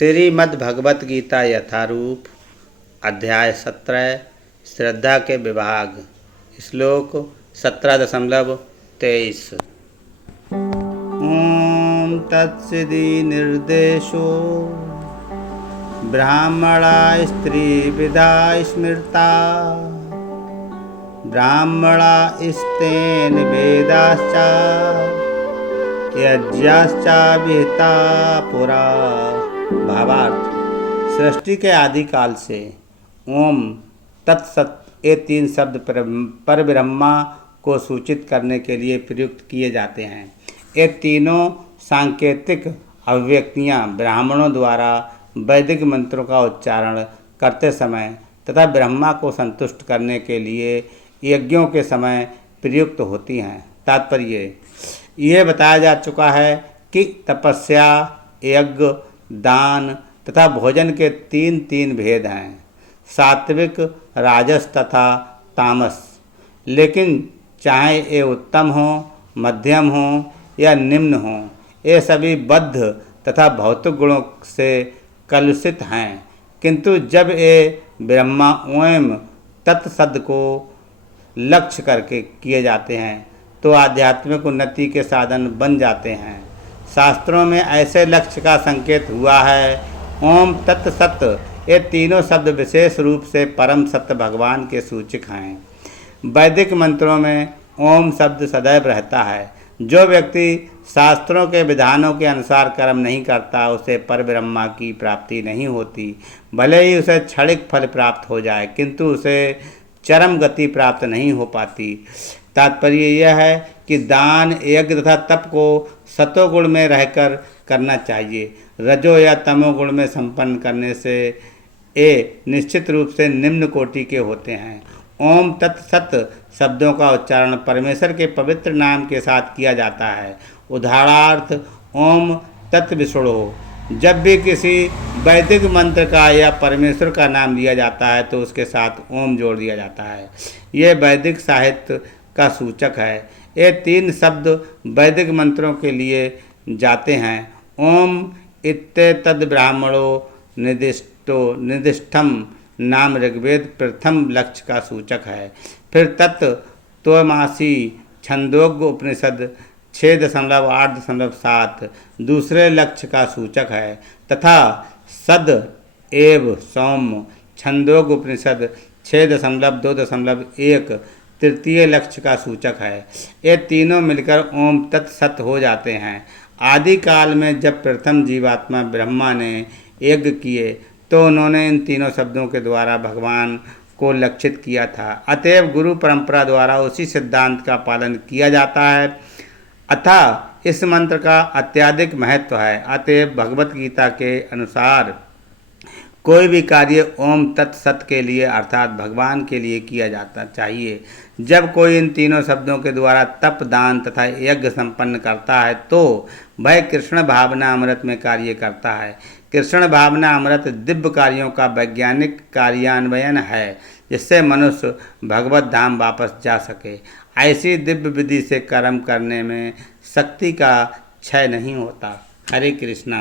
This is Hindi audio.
श्रीमद्भगवत गीता यथारूप अध्याय 17 श्रद्धा के विभाग श्लोक 17.23 ओम तत्सदि निर्देशो ब्राह्मणा स्त्री विदा स्मृता ब्राह्मणा स्तेन वेदाश्च यज्ञाश्च विहिता पुरा। भावार्थ, सृष्टि के आदिकाल से ओम तत्सत ये तीन शब्द पर ब्रह्मा को सूचित करने के लिए प्रयुक्त किए जाते हैं। ये तीनों सांकेतिक अभिव्यक्तियाँ ब्राह्मणों द्वारा वैदिक मंत्रों का उच्चारण करते समय तथा ब्रह्मा को संतुष्ट करने के लिए यज्ञों के समय प्रयुक्त होती हैं। तात्पर्य ये बताया जा चुका है कि तपस्या, यज्ञ, दान तथा भोजन के तीन भेद हैं, सात्विक, राजस तथा तामस। लेकिन चाहे ये उत्तम हो, मध्यम हो या निम्न हो, ये सभी बद्ध तथा भौतिक गुणों से कलुषित हैं। किंतु जब ये ब्रह्मा ओम तत्सद को लक्ष्य करके किए जाते हैं तो आध्यात्मिक उन्नति के साधन बन जाते हैं। शास्त्रों में ऐसे लक्ष्य का संकेत हुआ है। ओम तत्सत ये तीनों शब्द विशेष रूप से परम सत्य भगवान के सूचक हैं। वैदिक मंत्रों में ओम शब्द सदैव रहता है। जो व्यक्ति शास्त्रों के विधानों के अनुसार कर्म नहीं करता उसे परब्रह्मा की प्राप्ति नहीं होती। भले ही उसे क्षणिक फल प्राप्त हो जाए किंतु उसे चरम गति प्राप्त नहीं हो पाती। तात्पर्य यह है कि दान, यज्ञ तथा तप को सतोगुण में रहकर करना चाहिए। रजो या तमोगुण में संपन्न करने से ये निश्चित रूप से निम्न कोटि के होते हैं। ओम तत्सत शब्दों का उच्चारण परमेश्वर के पवित्र नाम के साथ किया जाता है। उदाहरणार्थ ओम तत्विष्णु। जब भी किसी वैदिक मंत्र का या परमेश्वर का नाम लिया जाता है तो उसके साथ ओम जोड़ दिया जाता है। ये वैदिक साहित्य का सूचक है। ये तीन शब्द वैदिक मंत्रों के लिए जाते हैं। ओम इत्येतद् ब्राह्मणो निर्दिष्टम नाम ऋग्वेद प्रथम लक्ष्य का सूचक है। फिर तत् त्वमासी छंदोग्य उपनिषद 6.8.7 दूसरे लक्ष्य का सूचक है तथा सद एव सौम छंदोग्य उपनिषद 6.2.1 तृतीय लक्ष्य का सूचक है। ये तीनों मिलकर ओम तत्सत हो जाते हैं। आदि काल में जब प्रथम जीवात्मा ब्रह्मा ने यज्ञ किए तो उन्होंने इन तीनों शब्दों के द्वारा भगवान को लक्षित किया था। अतएव गुरु परंपरा द्वारा उसी सिद्धांत का पालन किया जाता है। अतः इस मंत्र का अत्यधिक महत्व है। अतएव भगवत गीता के अनुसार कोई भी कार्य ओम तत्सत के लिए अर्थात भगवान के लिए किया जाता चाहिए। जब कोई इन तीनों शब्दों के द्वारा तप, दान तथा यज्ञ संपन्न करता है तो वह कृष्ण भावना अमृत में कार्य करता है। कृष्ण भावना अमृत दिव्य कार्यों का वैज्ञानिक कार्यान्वयन है जिससे मनुष्य भगवत धाम वापस जा सके। ऐसी दिव्य विधि से कर्म करने में शक्ति का क्षय नहीं होता। हरे कृष्णा।